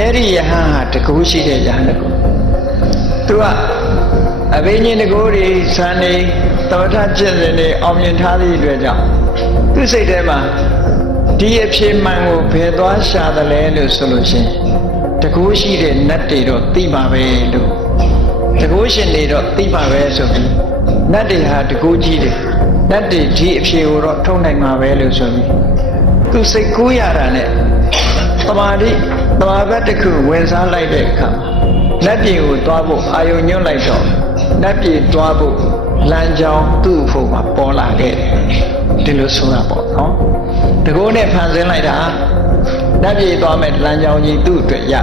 Eri yaha takushi de yanaku. Tua Aveni Nagori, Sani, Tawata Children, Omnientali Dredja. Tu say them, DFC Mango, Pedwa Shada Land solution. Takushi de Nati or Tiba Vedo. Takushi need or Tiba Veso. Nati had to go cheated. Nati GFC or Tonak Mavelos of me. To say Kuyarane. Tamadi, Tamabataku, when I like that come. Nati would double, I own you like dog. Nati double, Lanjao, two for my Pola head. Tilusuna, no? The go net hands like that. Nati dormant Lanjao, you do to ya.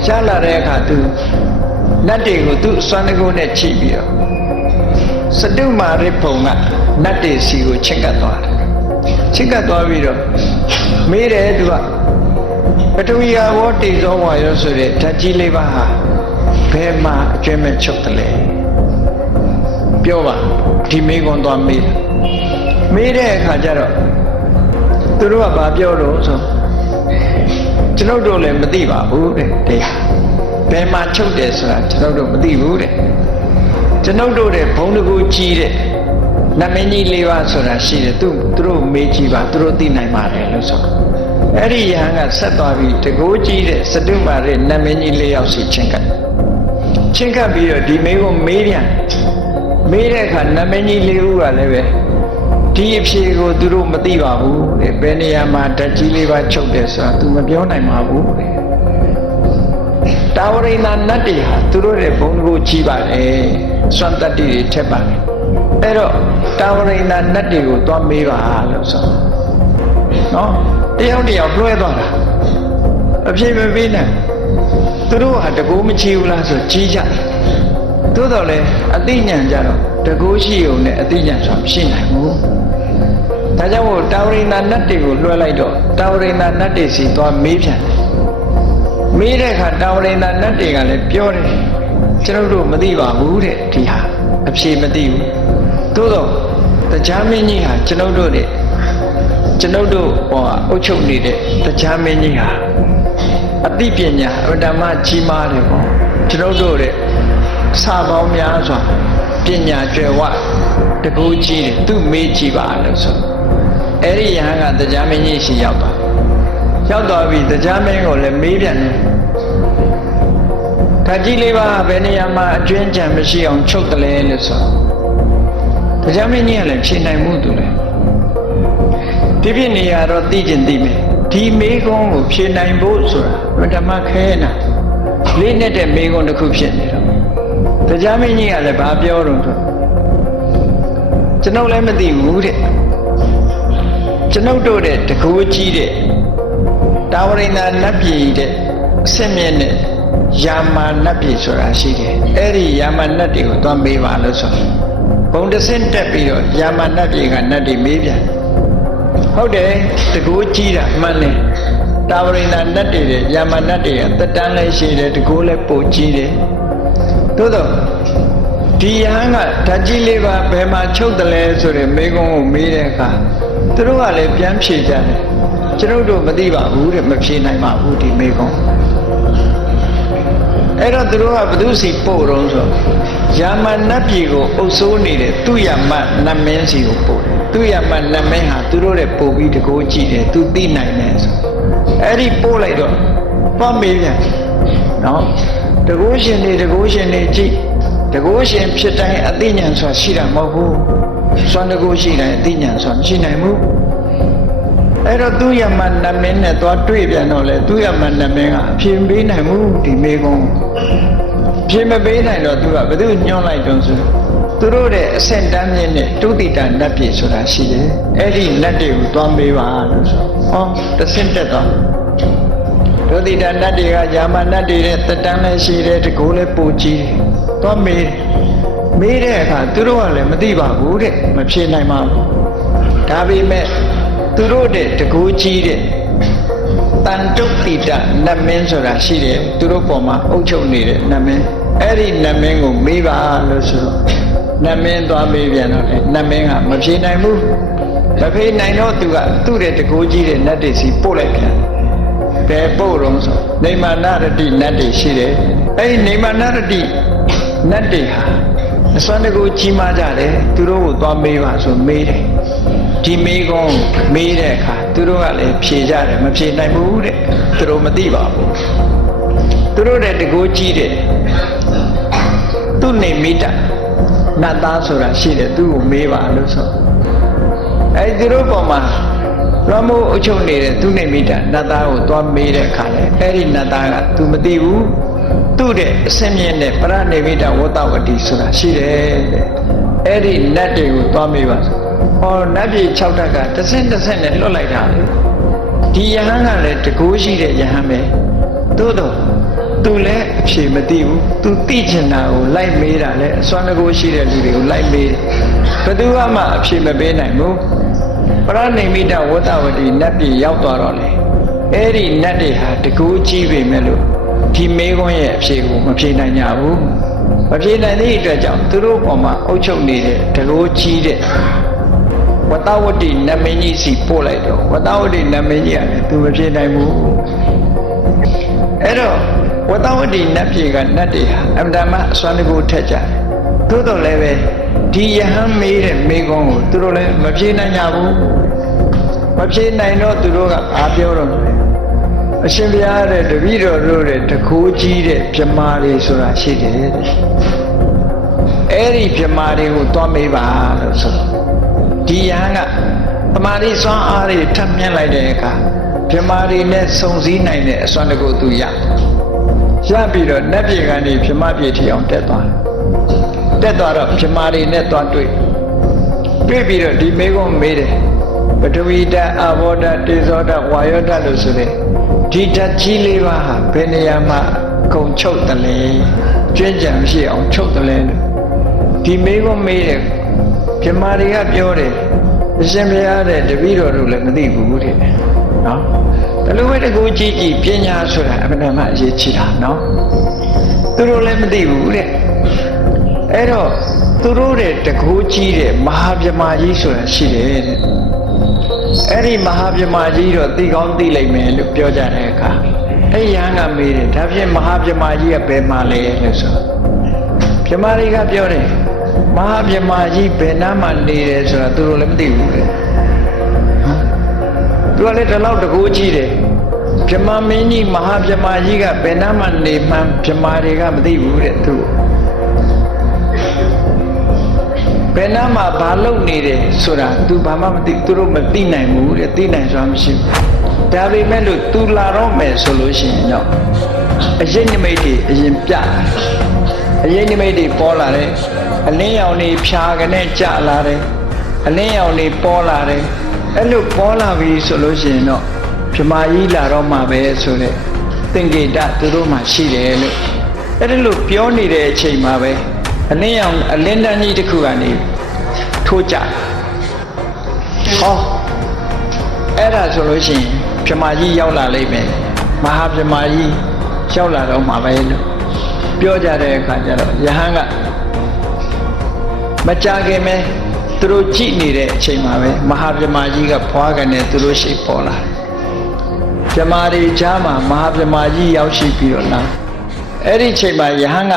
Shala Reka do. Nati would do Sanago net chibio. Saduma Riponga, Nati see you check at all. Check at all video. Made it. But we are what is over yesterday, Tajilivaha, Pema, German chocolate. Piova, Timegon Don Mid. Made a Hajaro. Turua Babiolo, so. Chinodo Madiva, who they Pema chocolate, Chinodo Madivu. Chinodo de Ponago cheated. Namini Leva Sora, she through Mejiva, through the Naimare, so. Eri Yanga Satavi, the Goji, Saduma, Namini Leosi Chinka. Chinka be a Dimego Median. Medica Namini Leu Aleve. TFC go through Mativa, Beniama, Tajiliva Chokdesa, to Mabiona Mabu. Taurina Natia, through the Bongo Chiba, Santa Di Teban. Pero Taurina Natiu, don't be a no? They only are blue. A few winner. To do at the Gomichula, so Chija. Totally, a Dinian Jaro, the Goshi, a Dinian from Shinamu. Tajawo, Taurina Native, Lolaido, Taurina Natisi, to a Mijan. Mire had Taurina Nating and a pure Chenodo Madiva, Wood, Tia, a Psi Madiv. Todo, the Jamini had Chenodo. Chenodo or Ocho needed the Jamania. A Dipina, Odama Chima, Chenodo, Sabo Miazo, Pina Jewa, the Gucci, two Mejiva. Eri Yanga, the Jamini Yaba. Yaba with the Jamin or the Median. Tajiliva, Beniama, Drenja Machine on chocolate. The Jamini and China Mudule. Tibinia or Dijin Dime, T. Megon, Pina Boats, Madamacana, Linet and Megon the Cuption. The Jamini and the Babio. Chano Lemadi wooded. Chano dode, the Kuchi, Taurina Napi, Semian, Yama Napi Sorashide, Eri Yama Nati, don't be Valaso. On the center period, Yama Nati and Nati Media. How day the good cheetah money, Taurina Nati, Yamanati, the Tana shaded, the Gole Pochide. Todo Tianga, Tajiliva, Pema, Chodales, or a Megon Mireka. Through a Lepiam Shijan, Cherodo Madiva, Wood and Machina Mahudi Megon. Era through a Dusi Port also. Yamanapigo also needed 2 Yama Namensi Port. 2 Yaman Nameha, to do a pobi to go cheated, 2 D9s. Eri Polaido, 1 million. No? The Goshen is the Goshen G. The Goshen Pitai Athenian Swan Shira Mabu. Swan the Goshina Athenian Swan Shinamu. Ero 2 Yaman Namen at what 2 Yanole, 2 Yaman Namena, Pimbina moved the Megon. Pimabena or 2 but do not like Johnson. Through the sent down in it, 2 titan Napi Surashi, Eddie Native, Tombi Vahanos. Oh, the center. To the Nadia Yamanadi, the Tana she read the Gole Puchi, Tombi, Mireka, Turua, Madiva, Wood, Machina Mam. Tabi met Turo de Gucci, Tantuk Tita, Namen Surashi, Turopoma, Ocho needed, Namen, Eddie Namengo, Miva, Namen to Abiana, Namenga, Machina move. The pain I know to the Gucci and Natisi, Polaka. ယ်ပို့တော့ဆိုနေမာနရတိနတ်တွေရှိတယ်အဲ့ဒီနေမာနရတိနတ်တွေဟာအစွမ်းတကူကြီးမားကြတယ်သူတို့ကိုသွားမေးပါဆိုမေးတယ်ဒီမေးကောင်းမေးတဲ့အခါသူတို့ကလည်းဖြေကြတယ်မဖြေနိုင်ဘူးတဲ့သူတို့မသိပါဘူးသူတို့တဲ့တကူကြီးတဲ့သူနေမိတာနတ်သားဆိုတာရှိတယ်သူ့ကိုမေးပါလို့ဆိုအဲ့ဒီသူတို့ပေါ်မှာလွန်မိုးအချုပ်နေတဲ့သူနေမိတာနတ်သားကိုသွားမေးတဲ့အခါလေအဲ့ဒီနတ်သားက तू မသိဘူးသူ့တဲ့အစင်းမြင့်တဲ့ပရဏိမိတဝတ္တဝတိဆိုတာရှိတယ်တဲ့အဲ့ဒီနတ်တွေကိုသွားမေးပါဆိုဟောနတ်ပြည်6ဓာတ်ကတစ်ဆင့်နဲ့လွတ်လိုက်တာလေဒီယဟန်ကလည်းတကူရှိတဲ့ယဟန်ပဲသို့တော့သူလည်းအဖြေမသိဘူးသူသိချင်တာကိုလိုက်မေးတာလေအစွမ်းတကူရှိတဲ့လူတွေကိုလိုက်မေးတယ်ဘယ်သူမှအဖြေမပေးနိုင်ဘူးပရဏိမိတဝတ္တဝတိနတ်ပြည်ရောက်သွားတော့လေအဲ့ဒီနတ်တွေဟာတကူကြီးပေမဲ့လို့ဒီမေးခွန်းရဲ့အဖြေကိုမဖြေနိုင်ကြဘူးမဖြေနိုင်တဲ့အတွက်ကြောင့်သူတို့ပေါ်မှာအုပ်ချုပ်နေတဲ့တကူကြီးတဲ့ဝတ္တဝတိနတ်မင်းကြီးစီပို့လိုက်တော့ဝတ္တဝတိနတ်မင်းကြီးကလည်းသူမဖြေနိုင်ဘူးအဲ့တော့ဝတ္တဝတိနတ်ပြည်ကနတ်တွေဟာအမှန်တမ်းအစွမ်းတကူထက်ကြတယ်သို့တော်လည်းပဲဒီယဟန်မေးတဲ့မေးခွန်းကိုသူတို့လည်းမဖြေနိုင်ကြဘူးမဖြေနိုင်တော့သူတို့ကအားပြောတော့အရှင်ဘုရားတဲ့တပည့်တော်တို့တဲ့တခိုးကြီးတဲ့ပြမာတွေဆိုတာရှိတယ်တဲ့အဲ့ဒီပြမာတွေကိုသွားမေးပါလို့ဆိုဒီယဟန်ကတမာရီစွမ်းအားတွေထပ်မြင့်လိုက်တဲ့အခါပြမာတွေနဲ့စုံစည်းနိုင်တဲ့အစွမ်းတကူသူရပြီးတော့နတ်ပြည်ကနေပြမပြည်ထီအောင်တက်သွားတော့ပြမာတွေနဲ့သွားတွေ့ပြီးတော့ဒီမေကုံမေးတယ်ပထဝီဓာတ်အာဘောဓာတ်တေဇောဓာတ်ဝါယောဓာတ်လို့ဆိုတဲ့ဒီဓာတ်ကြီးလေးပါးဟာဘယ်နေရာမှာကုံချုပ်တယ်လဲကျွမ်းကြံမရှိအောင်ချုပ်တယ်လဲဒီမေကုံမေးတယ်ပြမာတွေကပြောတယ်အရှင်ဘုရားတဲ့တပည့်တော်တို့လည်းမသိဘူးတဲ့နော်ဘယ်လိုပဲတကူကြီးကြီးပညာဆိုတာအမှန်တမ်းအရေးကြီးတာနော်သူတို့လည်းမသိဘူးတဲ့အဲ့တော့သူတို့တဲ့တကူကြီးတဲ့မဟာဗြဟ္မာကြီးဆိုတာရှိတယ်တဲ့အဲ့ဒီမဟာဗြဟ္မာကြီးတော့သိကောင်းသိလိမ့်မယ်လို့ပြောကြတဲ့အခါအဲ့ရဟန်းကမေးတယ်ဒါဖြင့်မဟာဗြဟ္မာကြီးကဘယ်မှာလဲလို့ဆိုဗြဟ္မာတွေကပြောတယ်မဟာဗြဟ္မာကြီးဘယ်နားမှာနေတယ်ဆိုတာသူတို့လည်းမသိဘူးတဲ့သူကလည်းဒီလောက်တကူကြီးတယ်ဗြဟ္မာမင်းကြီးမဟာဗြဟ္မာကြီးကဘယ်နားမှာနေမှန်းဗြဟ္မာတွေကမသိဘူးတဲ့သူဘယ်နားမှာဘာလုပ်နေတယ်ဆိုတာသူဘာမှမသိသူတို့မသိနိုင်ဘူးတဲ့သိနိုင်စွာမရှိဘူးဒါပေမဲ့လို့သူလာတော့မယ်ဆိုလို့ရှိရင်တော့အရင်နိမိတ်တွေအရင်ပြအရင်နိမိတ်တွေပေါ်လာတယ်အလင်းရောင်တွေဖြာကနေကြလာတယ်အလင်းရောင်တွေပေါ်လာတယ်အဲ့လိုပေါ်လာပြီဆိုလို့ရှိရင်တော့ဗြဟ္မာကြီးလာတော့မှာပဲဆိုတဲ့သင်္ကေတသူတို့မှရှိတယ်လို့အဲ့ဒါလို့ပြောနေတဲ့အချိန်မှာပဲအလင်းရောင်အလင်းတန်းကြီးတစ်ခုကနေထိုးကြဟောအဲ့ဒါဆိုလို့ရှိရင်ဗြဟ္မာကြီးရောက်လာလိမ့်မယ်မဟာဗြဟ္မာကြီးရောက်လာတော့မှာပဲလို့ပြောကြတဲ့အခါကျတော့ယဟန်ကမကြခင်ပဲသူတို့ကြည့်နေတဲ့အချိန်မှာပဲမဟာဗြဟ္မာကြီးကဖွားကနေသူတို့ရှိပေါ်လာတယ်ဗြဟ္မာတွေကြားမှာမဟာဗြဟ္မာကြီးရောက်ရှိပြီးတော့လာအဲ့ဒီအချိန်မှာယဟန်က